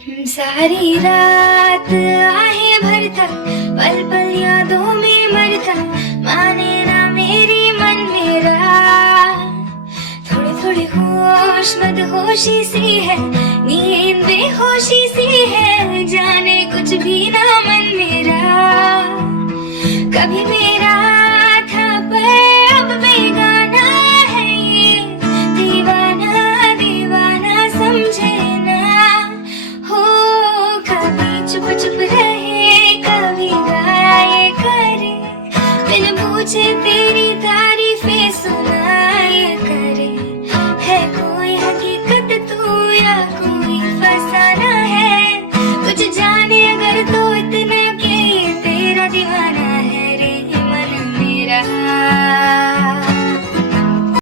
सारी रात आहे भरता, पल पल यादों में मरता, माने ना मेरी मन मेरा। थोड़ी थोड़ी होश मदहोशी सी है, नींद बेहोशी सी है, जाने कुछ भी ना मन मेरा। कभी मेरा